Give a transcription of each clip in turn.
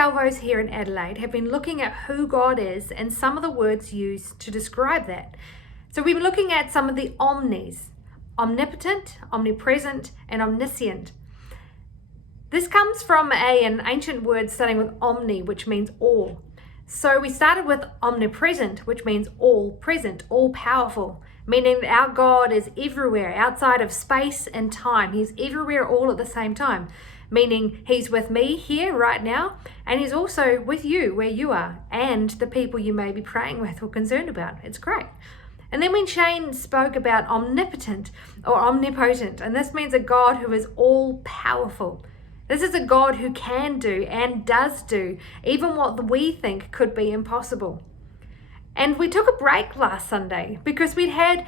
salvos here in Adelaide have been looking at who God is and some of the words used to describe that. So we've been looking at some of the omnis: omnipotent, omnipresent, and omniscient. This comes from an ancient word starting with omni, which means all. So we started with omnipresent, which means all present, all powerful, meaning that our God is everywhere, outside of space and time. He's everywhere all at the same time, meaning he's with me here right now, and he's also with you where you are, and the people you may be praying with or concerned about. It's great. And then when Shane spoke about omnipotent or omnipotent, and this means a God who is all powerful. This is a God who can do and does do even what we think could be impossible. And we took a break last Sunday because we'd had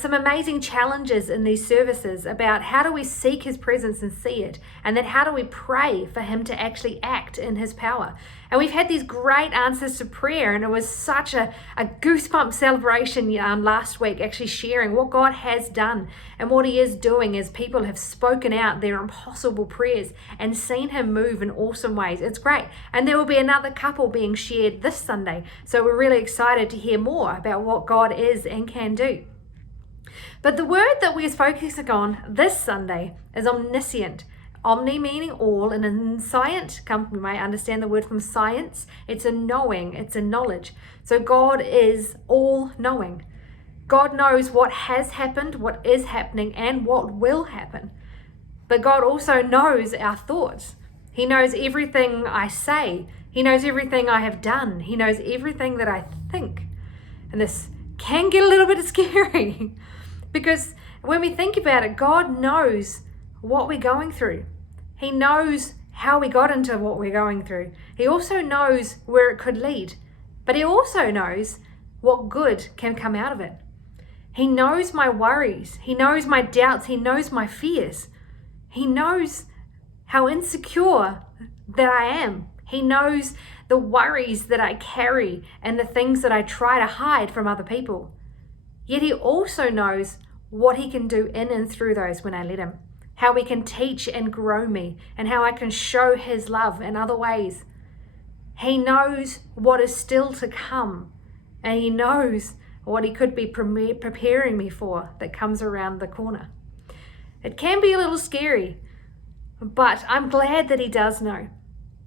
some amazing challenges in these services about how do we seek his presence and see it, and then how do we pray for him to actually act in his power. And we've had these great answers to prayer, and it was such a goosebump celebration last week, actually sharing what God has done and what he is doing as people have spoken out their impossible prayers and seen him move in awesome ways. It's great. And there will be another couple being shared this Sunday. So we're really excited to hear more about what God is and can do. But the word that we're focusing on this Sunday is omniscient. Omni meaning all, and in science, you might understand the word from science, it's a knowing, it's a knowledge. So God is all knowing. God knows what has happened, what is happening, and what will happen. But God also knows our thoughts. He knows everything I say. He knows everything I have done. He knows everything that I think. And this can get a little bit scary because when we think about it, God knows what we're going through. He knows how we got into what we're going through. He also knows where it could lead, but he also knows what good can come out of it. He knows my worries. He knows my doubts. He knows my fears. He knows how insecure that I am. He knows the worries that I carry and the things that I try to hide from other people. Yet he also knows what he can do in and through those when I let him. How he can teach and grow me, and how I can show his love in other ways. He knows what is still to come, and he knows what he could be preparing me for that comes around the corner. It can be a little scary, but I'm glad that he does know.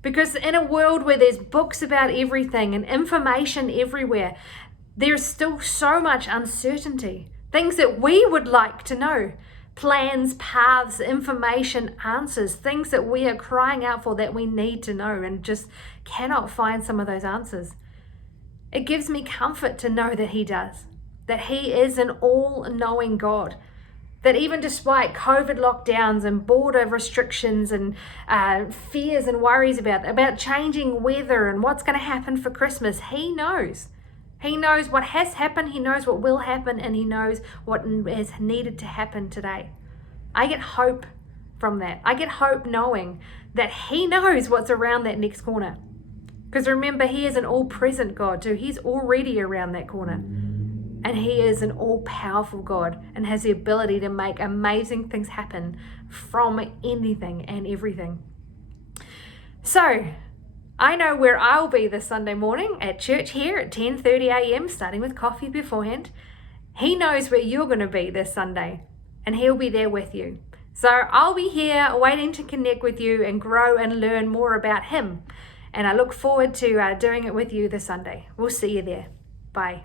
Because in a world where there's books about everything and information everywhere, there's still so much uncertainty. Things that we would like to know. Plans, paths, information, answers, things that we are crying out for that we need to know and just cannot find some of those answers. It gives me comfort to know that he does, that he is an all-knowing God, that even despite COVID lockdowns and border restrictions and fears and worries about changing weather and what's going to happen for Christmas, he knows. He knows what has happened, he knows what will happen, and he knows what is needed to happen today. I get hope from that. I get hope knowing that he knows what's around that next corner. Because remember, he is an all-present God too. He's already around that corner. And he is an all-powerful God and has the ability to make amazing things happen from anything and everything. So, I know where I'll be this Sunday morning at church here at 10:30 a.m, starting with coffee beforehand. He knows where you're going to be this Sunday, and he'll be there with you. So I'll be here waiting to connect with you and grow and learn more about him. And I look forward to doing it with you this Sunday. We'll see you there. Bye.